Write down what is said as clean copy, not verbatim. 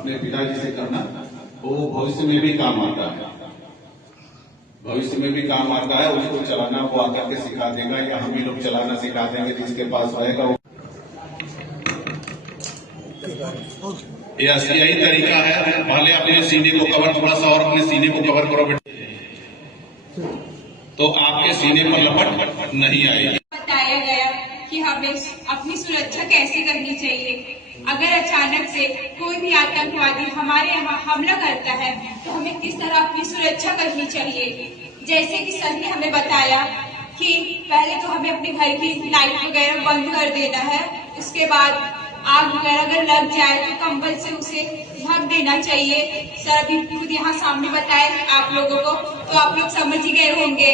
अपने पिताजी से करना, वो भविष्य में भी काम आता है, भविष्य में भी काम आता है। उसको चलाना वो आकर के सिखा देगा, या हम ही लोग चलाना सिखा देंगे, जिसके पास रहेगा वो। यही तरीका है। पहले अपने सीने को कवर, थोड़ा सा और अपने सीने को कवर करो बेटे, तो आपके सीने पर लपट नहीं आएगी। बताया गया कि हमें अपनी सुरक्षा कैसे करनी चाहिए। अगर अचानक से कोई भी आतंकवादी हमारे यहाँ हमला करता है तो हमें किस तरह अपनी सुरक्षा करनी चाहिए। जैसे कि सर ने हमें बताया कि पहले तो हमें अपने घर की लाइट वगैरह बंद कर देना है, उसके बाद आग वगैरह अगर लग जाए तो कंबल से उसे ढक देना चाहिए। सर अभी खुद यहाँ सामने बताए आप लोगों को, तो आप लोग समझ ही गए होंगे।